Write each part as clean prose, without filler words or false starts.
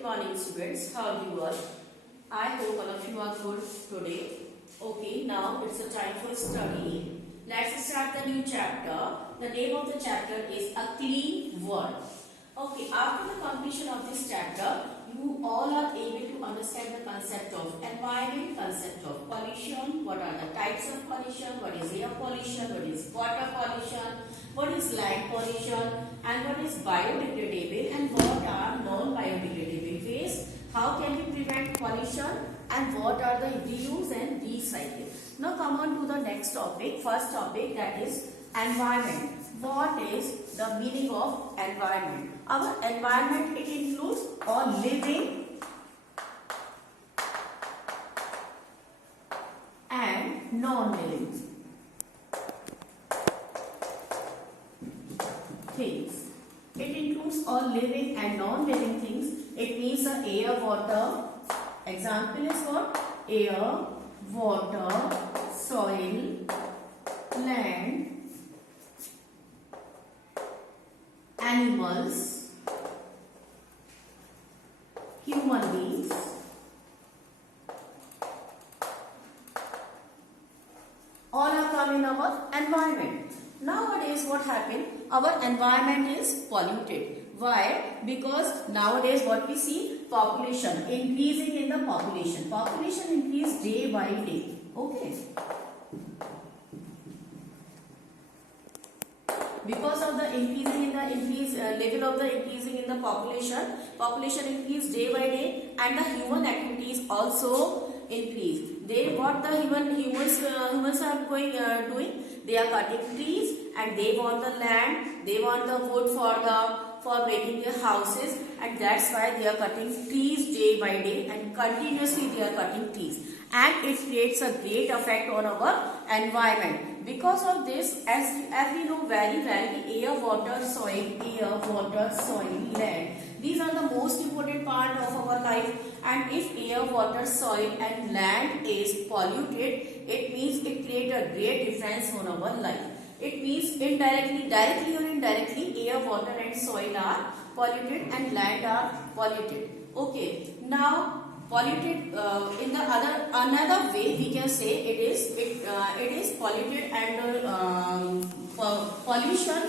Good morning, students. How are you all? I hope all of you are good today. Okay, now it's a time for study. Let's start the new chapter. The name of the chapter is A Clean World. Okay, after the completion of this chapter, you all are able to understand the concept of environment, concept of pollution, what are the types of pollution, what is air pollution, what is water pollution, what is land pollution, and what is biodegradable and what are non-biodegradable waste, how can we prevent pollution, and what are the reuse and recycle. Now come on to the next topic, first topic, that is environment. What is the meaning of environment? Our environment, it includes all living and non-living things. It includes all living and non-living things. It means the air, water. Example is what? Air, water, soil, land, animals, human beings, all are come in our environment. Nowadays what happened? Our environment is polluted. Why? Because nowadays what we see? Population, increasing in the population. Population increase day by day. Okay. Because of the increasing in the level of the increasing in the population increase day by day, and the human activities also increase. What the humans are doing? They are cutting trees and they want the land, they want the wood for making their houses, and that's why they are cutting trees day by day, and continuously they are cutting trees, and it creates a great effect on our environment. Because of this, as we know very well, air, water, soil, land, these are the most important part of our life. And if air, water, soil and land is polluted, it means it creates a great difference on our life. It means indirectly, directly or indirectly, air, water and soil are polluted and land are polluted. Okay, now polluted in the another way we can say it is polluted, and pollution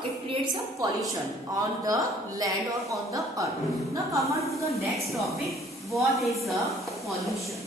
creates a pollution on the land or on the earth. Now come on to the next topic. What is a pollution?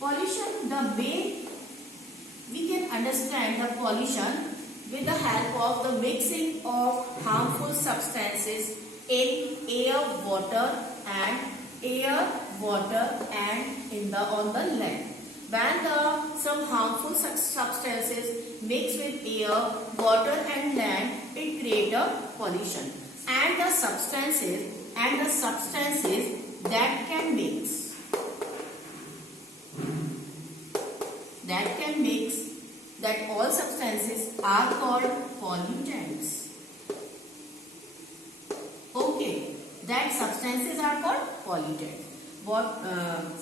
Pollution, the way we can understand the pollution with the help of the mixing of harmful substances in air, water and on the land. When some harmful substances mix with air, water and land, it creates a pollution. And the substances that can mix, that all substances are called pollutants. Okay, that substances are called pollutants.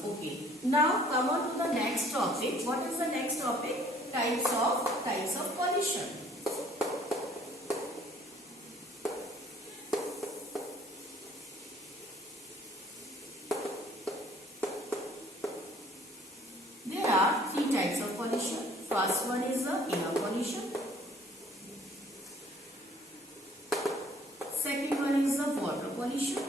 Okay. Now come on to the next topic. What is the next topic? Types of pollution. There are three types of pollution. First one is the air pollution. Second one is the water pollution.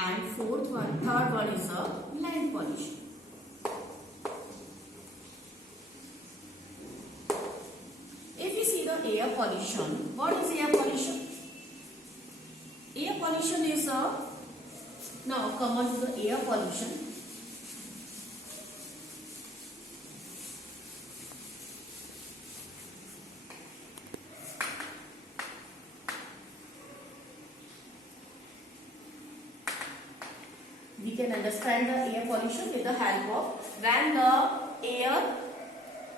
And third one is the land pollution. If you see the air pollution, what is air pollution? Air pollution is now come on to the air pollution. We can understand the air pollution with the help of when the air,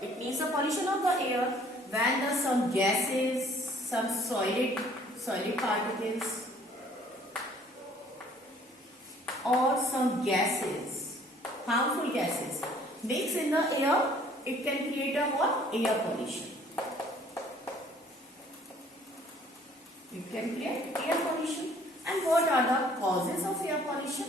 it means the pollution of the air, when some gases, some solid particles or some gases, harmful gases mix in the air, it can create a what? Air pollution. It can create air pollution. And what are the causes of air pollution?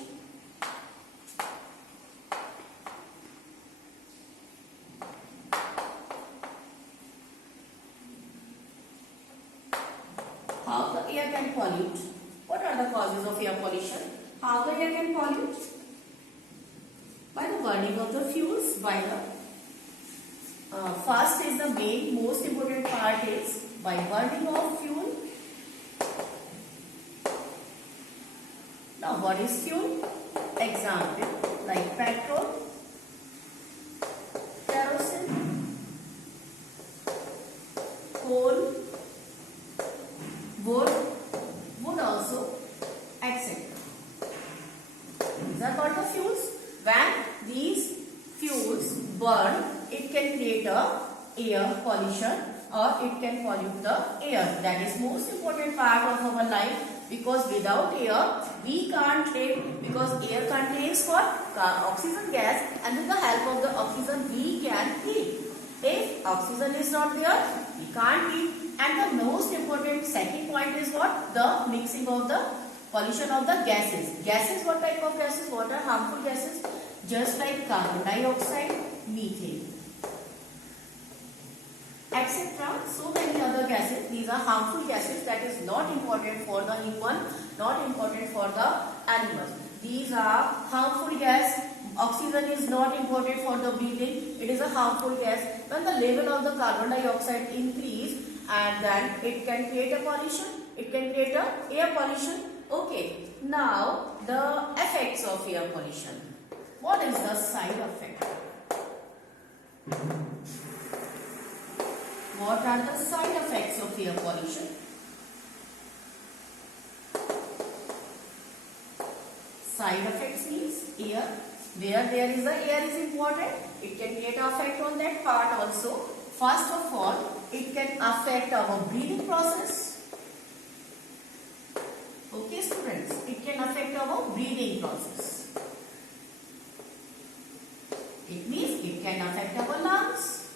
How the air can pollute? What are the causes of air pollution? How the air can pollute? By the burning of the fuels, by the first is the main most important part is by burning of fuel. Now what is fuel? Example like petrol, kerosene, coal, wood also, etc. These are called the fuels. When these fuels burn, it can create a air pollution or it can pollute the air. That is most important part of our life, because without air we can't live, because air contains what? Oxygen gas, and with the help of the oxygen we can breathe. If oxygen is not there, we can't breathe. And the most important second point is what? The mixing of the pollution of the gases. Gases, what type of gases? What are harmful gases? Just like carbon dioxide, methane, etc. So many other gases. These are harmful gases that is not important for the human, not important for the animals. These are harmful gas. Oxygen is not important for the breathing. It is a harmful gas. When the level of the carbon dioxide increase, and then it can create a pollution. It can create a air pollution. Okay. Now the effects of air pollution. What is the side effect? What are the side effects of air pollution? Side effects means air. Where there is the air is important, it can create an effect on that part also. First of all, it can affect our breathing process. Okay students, it can affect our breathing process. It means it can affect our lungs.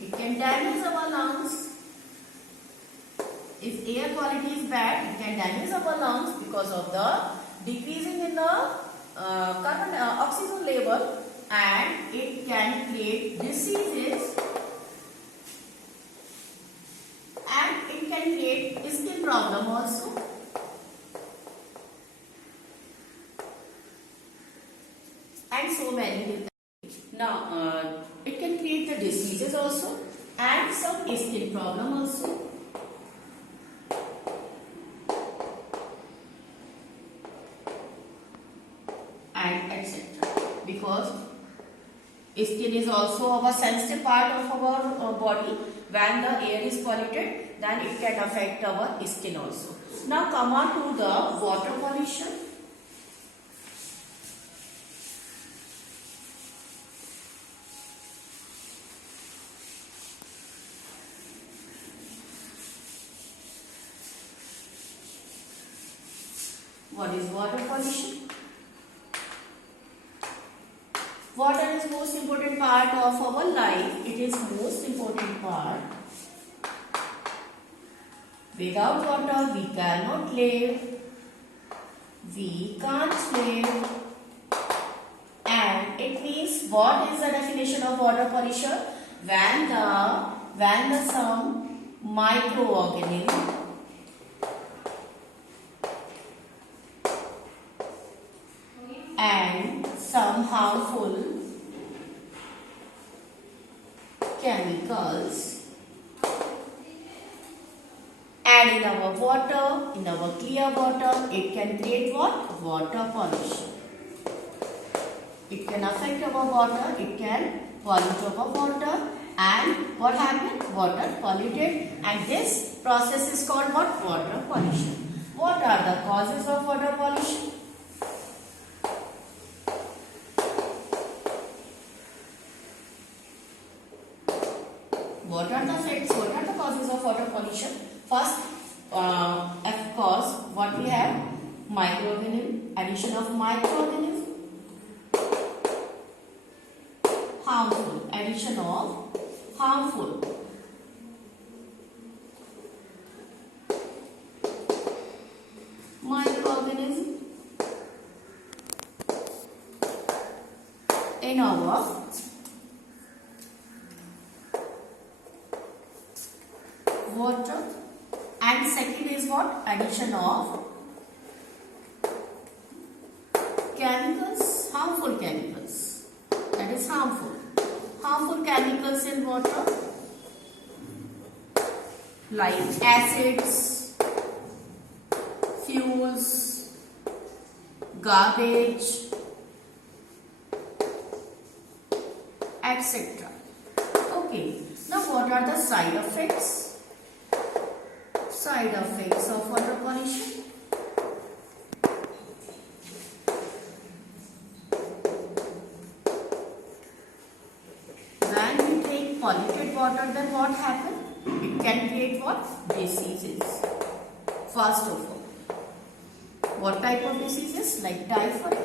It can damage our lungs. If air quality is bad, it can damage our lungs because of the decreasing in the oxygen level, and it can create diseases, and it can create skin problem also. And so many. Now it can create the diseases also and some skin problem also. And etc. Because skin is also our sensitive part of our body. When the air is polluted, then it can affect our skin also. Now come on to the water pollution. What is water pollution? Water is most important part of our life. It is most important part. Without water, we cannot live. We can't live. And it means, what is the definition of water pollution? When some microorganism and some harmful chemicals add in our water, in our clear water, it can create what? Water pollution. It can affect our water, it can pollute our water, and what happened? Water polluted, and this process is called what? Water pollution. What are the causes of water pollution? What are the effects? What are the causes of water pollution? First, of course, what we have? Microorganism, addition of microorganism. harmful. Addition of harmful. Microorganism in our water. And second is what? Addition of chemicals, harmful chemicals. That is harmful. Harmful chemicals in water like acids, fuels, garbage, etc. Okay. Now what are the side effects? Side effects of water pollution. When we take polluted water, then what happens? It can create what? Diseases. First of all, what type of diseases? Like typhoid,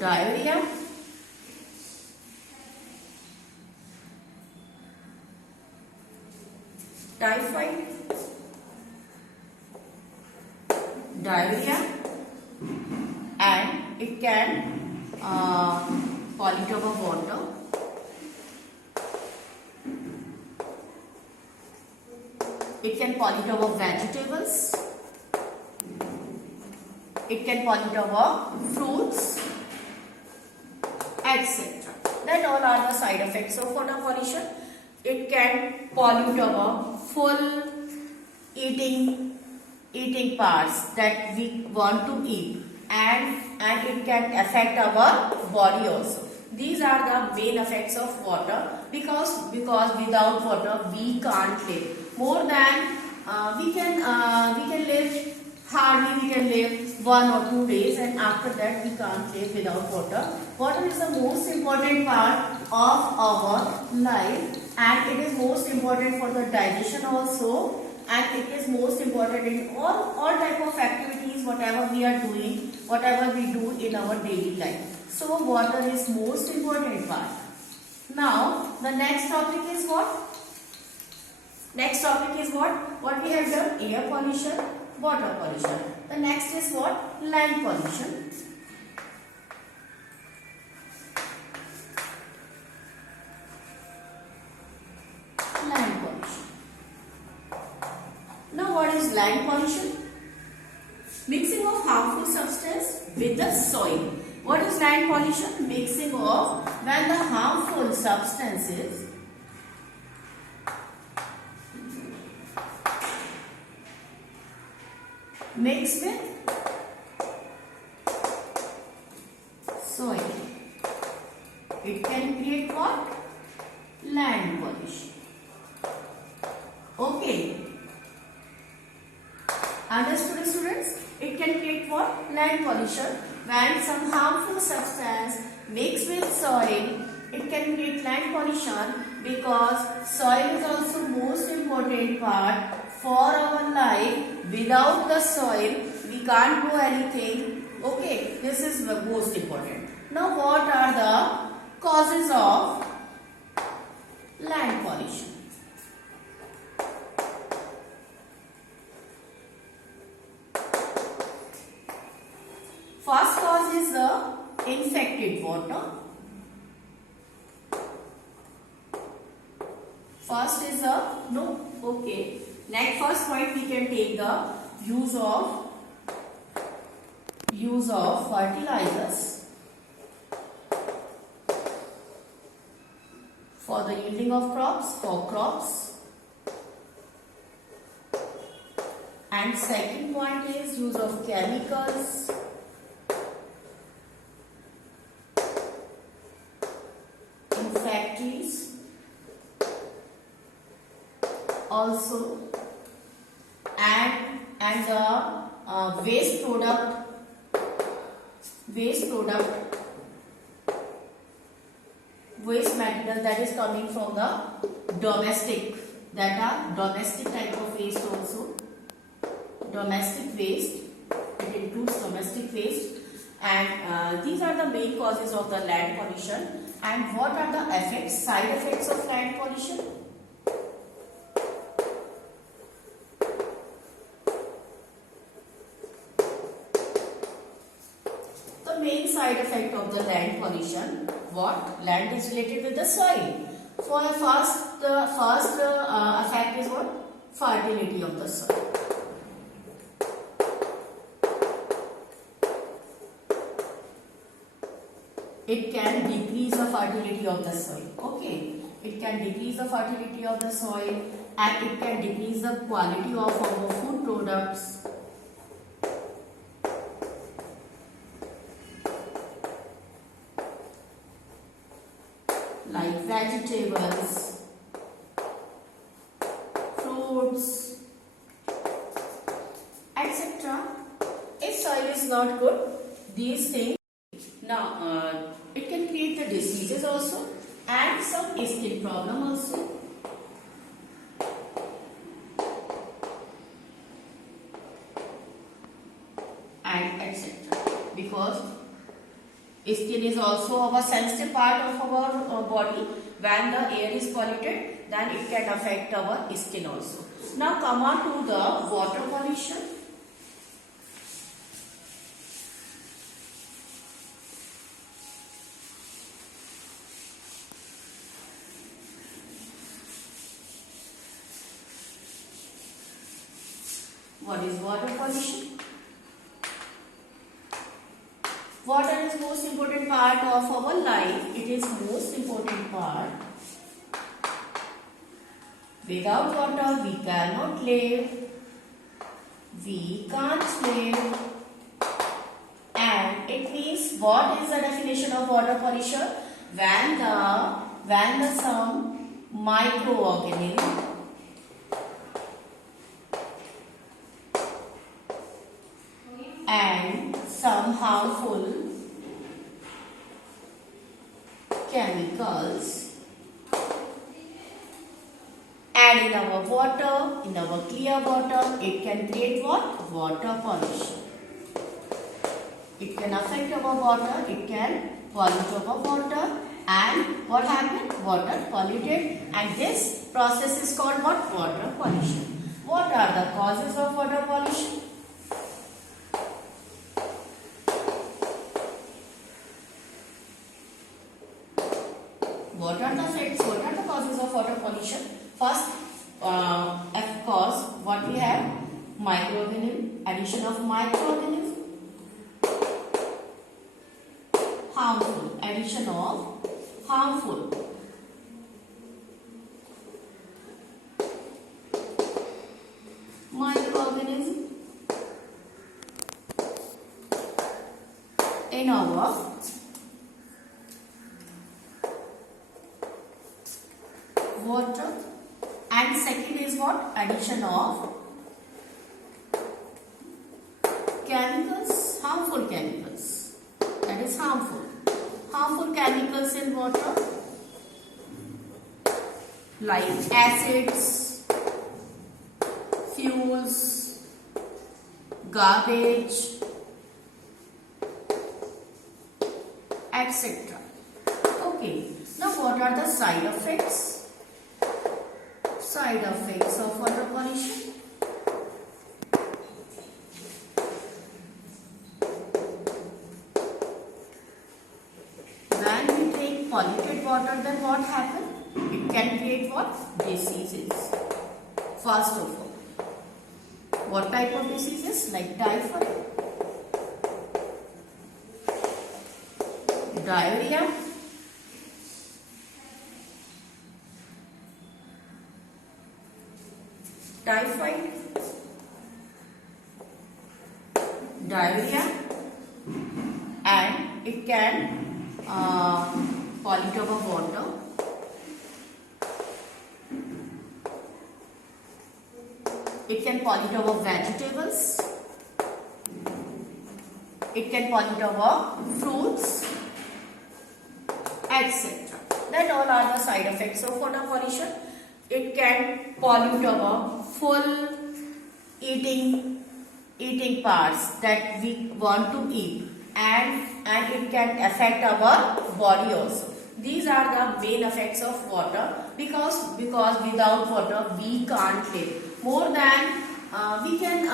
diarrhea, typhoid, diarrhea, and it can pollute our water. It can pollute our vegetables. It can pollute our fruits, etc. That all are the side effects of water pollution. It can pollute our full eating parts that we want to eat, and it can affect our body also. These are the main effects of water, because without water we can't live. More than we can live, hardly we can live 1 or 2 days, and after that we can't live without water. Water is the most important part of our life, and it is most important for the digestion also, and it is most important in all type of activities, whatever we are doing, whatever we do in our daily life. So water is most important part. Now the next topic is what? Next topic is what? What we have done? Air pollution, water pollution. The next is what? Land pollution. Land pollution. Now what is land pollution? Mixing of harmful substance with the soil. What is land pollution? Mixing of when the harmful substances mix with soil. It can create what? Land pollution. Okay. Understood, students? It can create what? Land pollution. When some harmful substance mixed with soil, it can create land pollution, because soil is also most important part for our life. Without the soil, we can't do anything. Okay, this is the most important. Now, what are the causes of land pollution? First cause is the infected water. First is the Next first point we can take the use of fertilizers for the yielding of crops. And second point is use of chemicals in factories also, and the waste material that is coming from the domestic type of waste also. Domestic waste, it includes domestic waste, And these are the main causes of the land pollution. And what are the effects, side effects of land pollution? The main side effect of the land pollution, what? Land is related with the soil. For the first effect is what? Fertility of the soil. It can decrease the fertility of the soil. Okay, it can decrease the fertility of the soil, and it can decrease the quality of our food products. Like vegetables, fruits, etc. If soil is not good, these things it can create the diseases also and some skin problem also. And etc. Because skin is also our sensitive part of our body. When the air is polluted, then it can affect our skin also. Now come on to the water pollution. What is water pollution? Water is most important part of our life. It is most important part. Without water, we cannot live. We can't live. And it means, what is the definition of water pollution? When some microorganism and some harmful chemicals add in our water, in our clear water, it can create what? Water pollution. It can affect our water, it can pollute our water, and what happened? Water polluted, and this process is called what? Water pollution. What are the causes of water pollution? What are the effects? What are the causes of water pollution? First, of course, what we have? Microorganism, addition of microorganism. Harmful, addition of harmful. Microorganism in our water, and second is what? Addition of chemicals, harmful chemicals. That is harmful. Harmful chemicals in water like acids, fuels, garbage, etc. Okay, now what are the side effects? Side effects of water pollution. When we drink polluted water, then what happens? It can create what? Diseases. First of all, what type of diseases? Like typhoid, diarrhea, typhoid, diarrhea, and it can pollute our water. It can pollute our vegetables. It can pollute our fruits, etc. That all are the side effects of water pollution. It can pollute our full eating parts that we want to eat. and it can affect our body also. These are the main effects of water, because without water we can't live. More than we can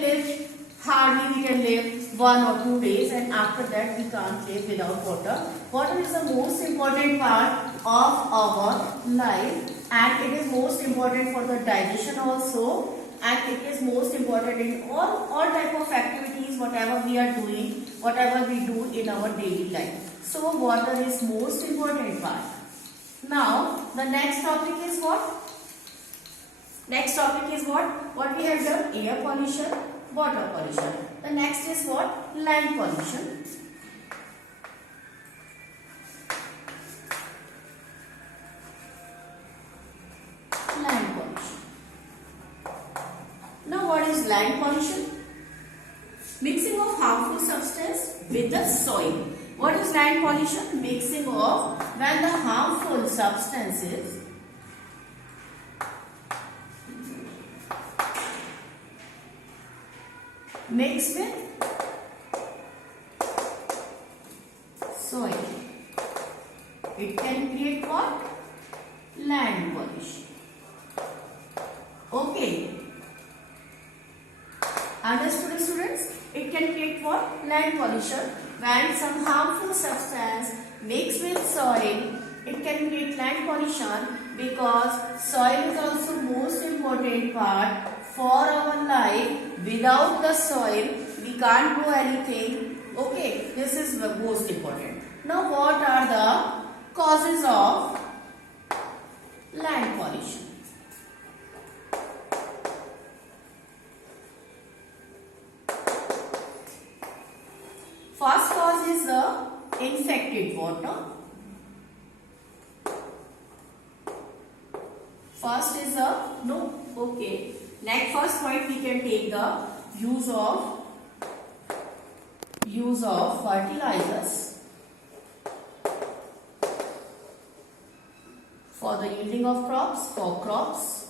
live, hardly we can live 1 or 2 days, and after that we can't live without water. Water is the most important part of our life, and it is most important for the digestion also, and it is most important in all type of activities, whatever we are doing, whatever we do in our daily life. So water is most important part. Now the next topic is what? Next topic is what? What we have done? Air pollution, water pollution. The next is what? Land pollution. Land pollution. Now what is land pollution? Mixing of harmful substance with the soil. What is land pollution? Mixing of when the harmful substances mix with soil. It can create what? Land pollution. Okay. Understood, students? It can create what? Land pollution. When some harmful substance mixed with soil, it can create land pollution, because soil is also most important part for our life. Without the soil, we can't do anything. Okay, this is the most important. Now, what are the causes of land pollution? First cause is the infected water. First is the no. Okay. Next, first point we can take the use of fertilizers for the yielding of crops.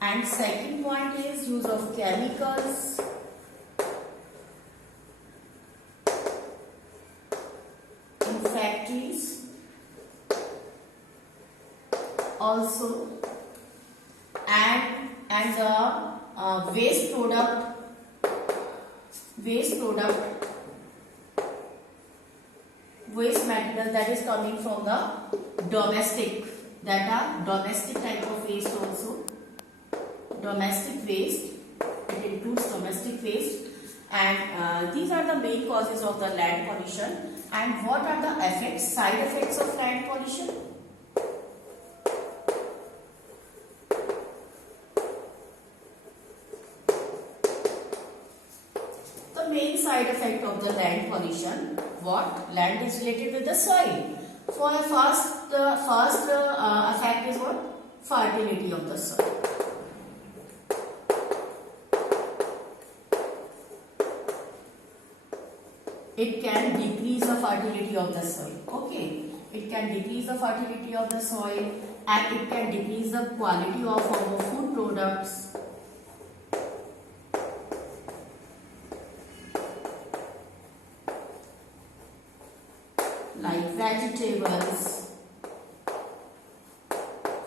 And second point is use of chemicals in factories also, and the waste material that is coming from the domestic type of waste also. Domestic waste, it includes domestic waste, and these are the main causes of the land pollution. And what are the side effects of land pollution? The main side effect of the land pollution, what? Land is related with the soil. For the first effect is what? Fertility of the soil. It can decrease the fertility of the soil. Okay, it can decrease the fertility of the soil, and it can decrease the quality of our food products. Like vegetables,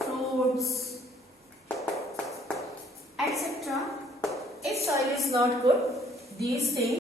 fruits, etc. If soil is not good, these things